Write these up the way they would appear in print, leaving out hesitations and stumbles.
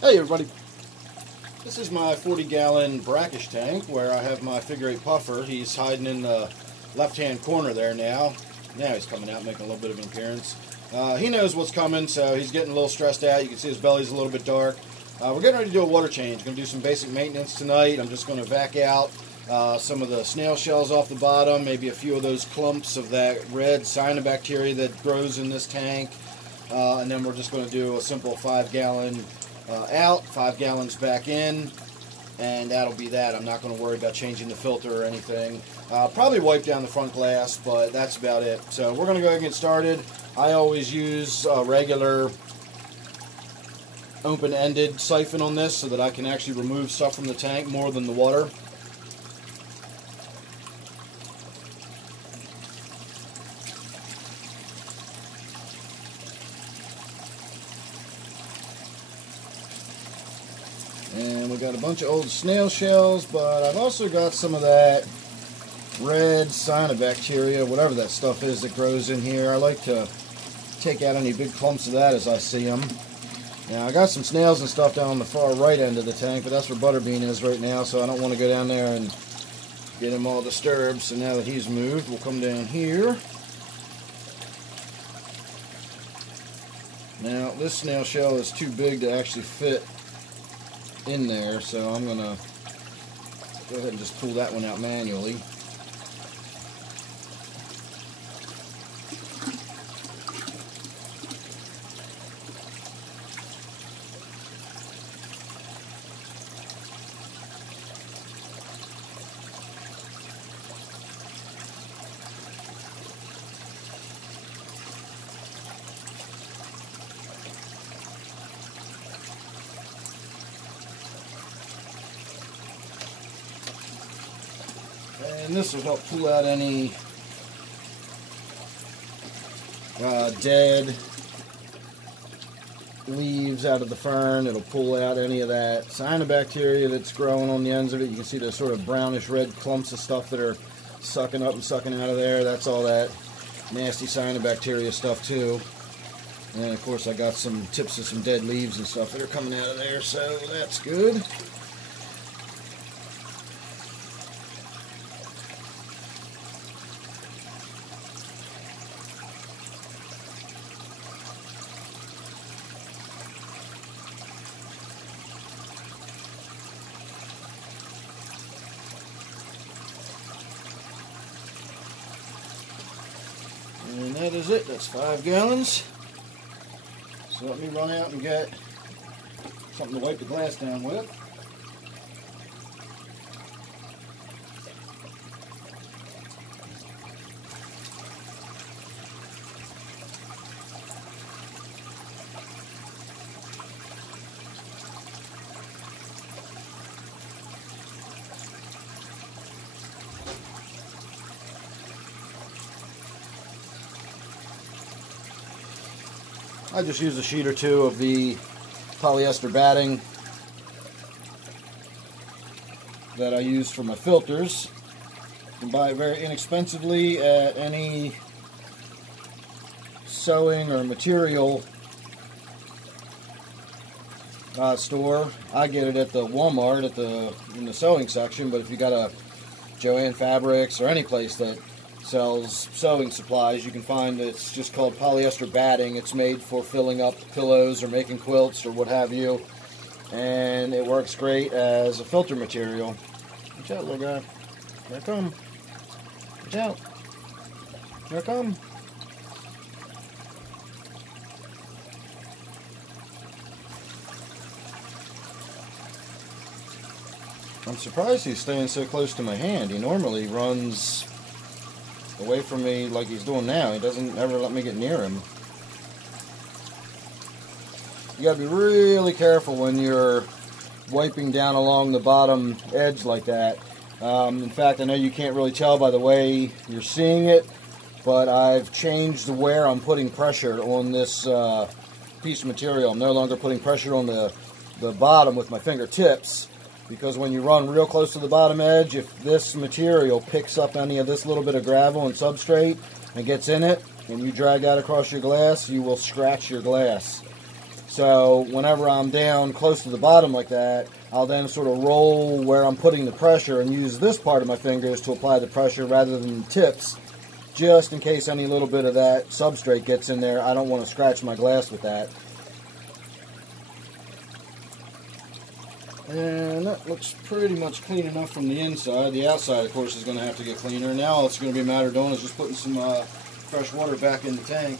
Hey everybody, this is my 40-gallon Brackish tank where I have my figure 8 puffer. He's hiding in the left-hand corner there now. Now he's coming out, making a little bit of an appearance. He knows what's coming, so he's getting a little stressed out. You can see his belly's a little bit dark. We're getting ready to do a water change. Going to do some basic maintenance tonight. I'm just going to vac out some of the snail shells off the bottom, maybe a few of those clumps of that red cyanobacteria that grows in this tank. And then we're just going to do a simple 5-gallon out, 5 gallons back in, and that'll be that. I'm not going to worry about changing the filter or anything. Probably wipe down the front glass, but that's about it. So we're going to go ahead and get started. I always use a regular open-ended siphon on this so that I can actually remove stuff from the tank more than the water. And we got a bunch of old snail shells, but I've also got some of that red cyanobacteria, whatever that stuff is that grows in here. I like to take out any big clumps of that as I see them. Now, I got some snails and stuff down on the far right end of the tank, but that's where Butterbean is right now, so I don't want to go down there and get him all disturbed. So now that he's moved, we'll come down here. Now, this snail shell is too big to actually fit in there, so I'm going to go ahead and just pull that one out manually. And this will help pull out any dead leaves out of the fern. It'll pull out any of that cyanobacteria that's growing on the ends of it. You can see those sort of brownish red clumps of stuff that are sucking up and sucking out of there. That's all that nasty cyanobacteria stuff too. And of course I got some tips of some dead leaves and stuff that are coming out of there, so that's good. And that is it. That's 5 gallons. So let me run out and get something to wipe the glass down with. I just use a sheet or two of the polyester batting that I use for my filters. You can buy it very inexpensively at any sewing or material store. I get it at the Walmart in the sewing section, but if you got a Joann Fabrics or any place that sells sewing supplies, you can find it's just called polyester batting. It's made for filling up pillows or making quilts or what have you, and it works great as a filter material. Watch out, little guy. Here I come. Watch out. Here I come. I'm surprised he's staying so close to my hand. He normally runs away from me like he's doing now. He doesn't ever let me get near him. You gotta be really careful when you're wiping down along the bottom edge like that. In fact, I know you can't really tell by the way you're seeing it, but I've changed where I'm putting pressure on this piece of material. I'm no longer putting pressure on the bottom with my fingertips. because when you run real close to the bottom edge, if this material picks up any of this little bit of gravel and substrate and gets in it, and you drag that across your glass, you will scratch your glass. So whenever I'm down close to the bottom like that, I'll then sort of roll where I'm putting the pressure and use this part of my fingers to apply the pressure rather than the tips, just in case any little bit of that substrate gets in there. I don't want to scratch my glass with that. And that looks pretty much clean enough from the inside. The outside, of course, is going to have to get cleaner. Now all it's going to be a matter of doing is just putting some fresh water back in the tank.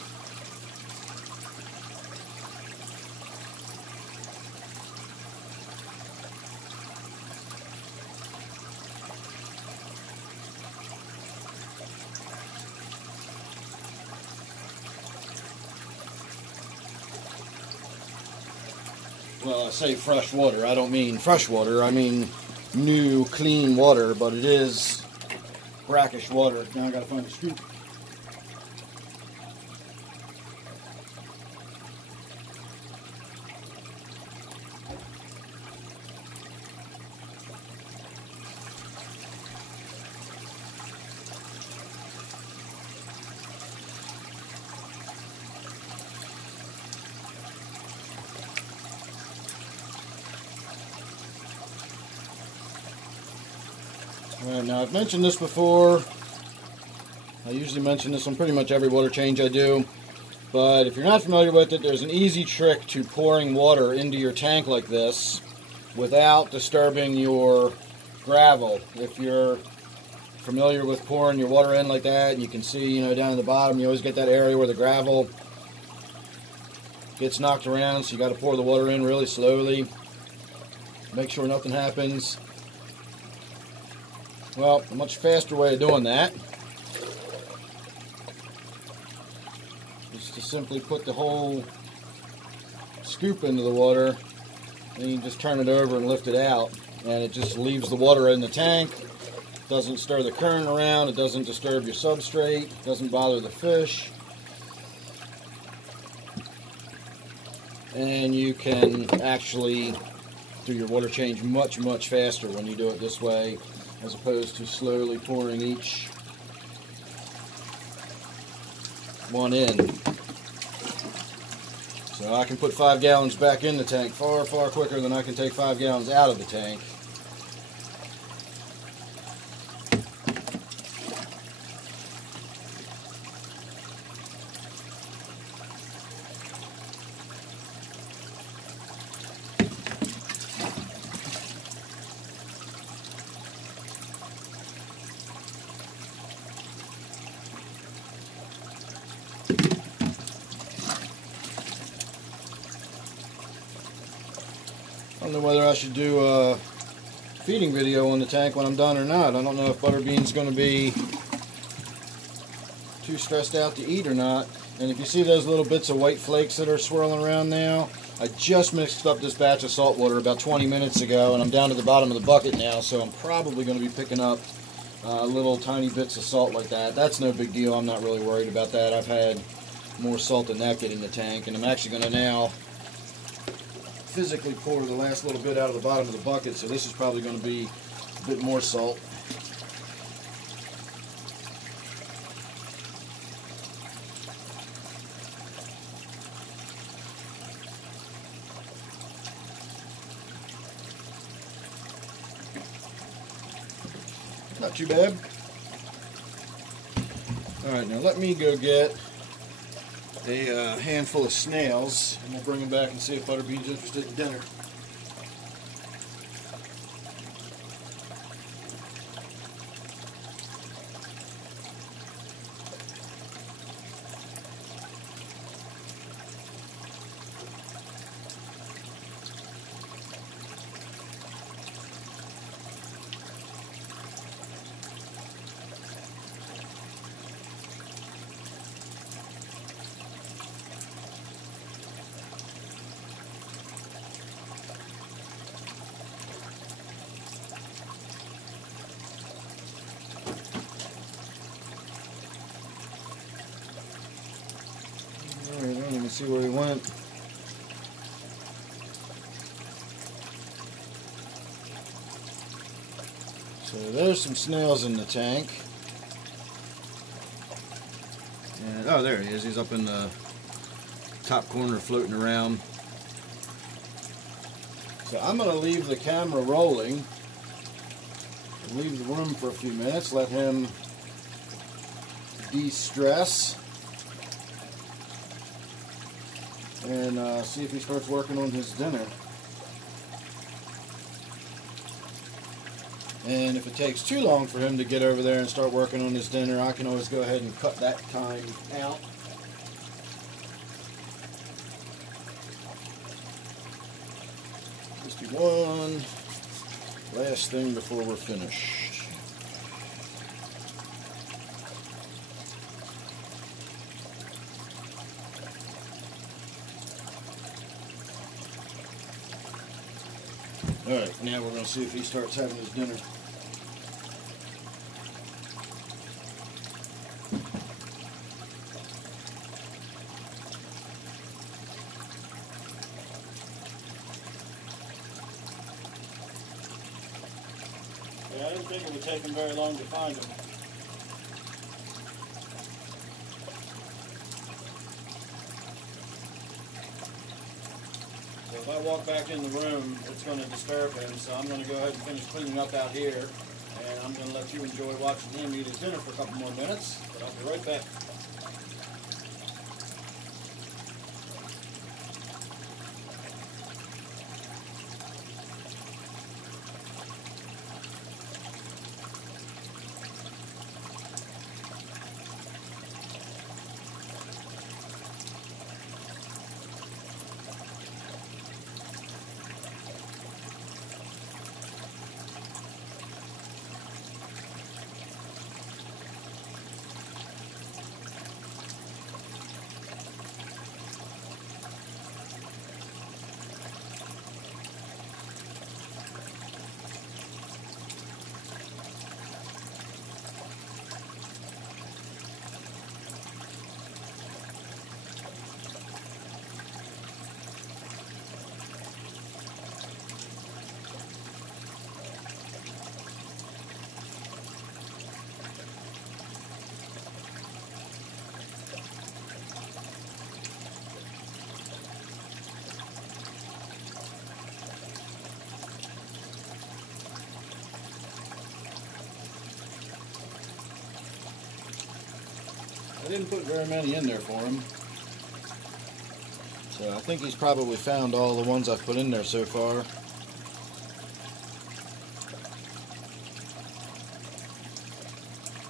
Well, I say fresh water. I don't mean fresh water. I mean new, clean water, but it is brackish water. Now I gotta find a scoop. Alright, now I've mentioned this before. I usually mention this on pretty much every water change I do. But if you're not familiar with it, there's an easy trick to pouring water into your tank like this without disturbing your gravel. If you're familiar with pouring your water in like that, and you can see, you know, down at the bottom, you always get that area where the gravel gets knocked around, so you got to pour the water in really slowly. Make sure nothing happens. Well, a much faster way of doing that is to simply put the whole scoop into the water, and you just turn it over and lift it out, and it just leaves the water in the tank. Doesn't stir the current around, it doesn't disturb your substrate, doesn't bother the fish, and you can actually do your water change much, much faster when you do it this way, as opposed to slowly pouring each one in. So I can put 5 gallons back in the tank far, far quicker than I can take 5 gallons out of the tank. I don't know whether I should do a feeding video on the tank when I'm done or not. I don't know if Butterbean's going to be too stressed out to eat or not. And if you see those little bits of white flakes that are swirling around now, I just mixed up this batch of salt water about 20 minutes ago, and I'm down to the bottom of the bucket now, so I'm probably going to be picking up little tiny bits of salt like that. That's no big deal. I'm not really worried about that. I've had more salt than that get in the tank, and I'm actually going to now physically pour the last little bit out of the bottom of the bucket, so this is probably going to be a bit more salt. Not too bad. Alright, now let me go get a handful of snails, and we'll bring them back and see if Butterbean's interested in dinner. Let me see where he went. So there's some snails in the tank. And, oh, there he is. He's up in the top corner floating around. So I'm going to leave the camera rolling, leave the room for a few minutes, let him de-stress, and see if he starts working on his dinner. And if it takes too long for him to get over there and start working on his dinner, I can always go ahead and cut that time out. Just do one last thing before we're finished. Alright, now we're going to see if he starts having his dinner. Yeah, I didn't think it would take him very long to find him. So if I walk back in the room, it's going to disturb him, so I'm going to go ahead and finish cleaning up out here, and I'm going to let you enjoy watching him eat his dinner for a couple more minutes, but I'll be right back. I didn't put very many in there for him, so I think he's probably found all the ones I've put in there so far.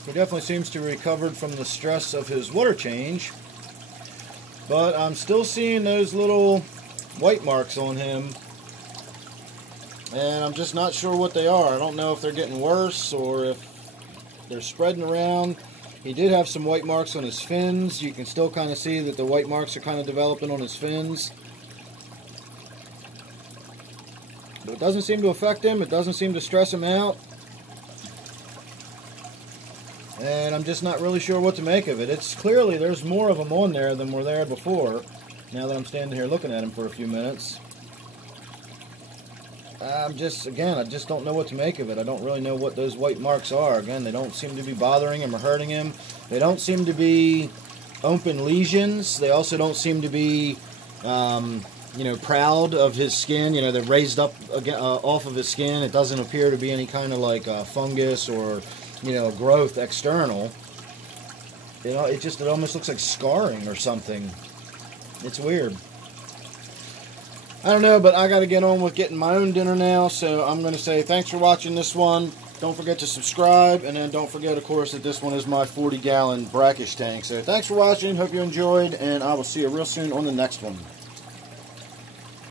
He definitely seems to have recovered from the stress of his water change, but I'm still seeing those little white marks on him, and I'm just not sure what they are. I don't know if they're getting worse or if they're spreading around. He did have some white marks on his fins. You can still kind of see that the white marks are kind of developing on his fins. But it doesn't seem to affect him. It doesn't seem to stress him out. And I'm just not really sure what to make of it. It's clearly there's more of them on there than were there before, now that I'm standing here looking at him for a few minutes. I just don't know what to make of it. I don't really know what those white marks are. Again, they don't seem to be bothering him or hurting him. They don't seem to be open lesions. They also don't seem to be, proud of his skin. You know, they're raised up off of his skin. It doesn't appear to be any kind of like fungus or, growth external. It almost looks like scarring or something. It's weird. I don't know, but I got to get on with getting my own dinner now, so I'm going to say thanks for watching this one. Don't forget to subscribe, and then don't forget, of course, that this one is my 40-gallon Brackish tank. So thanks for watching. Hope you enjoyed, and I will see you real soon on the next one.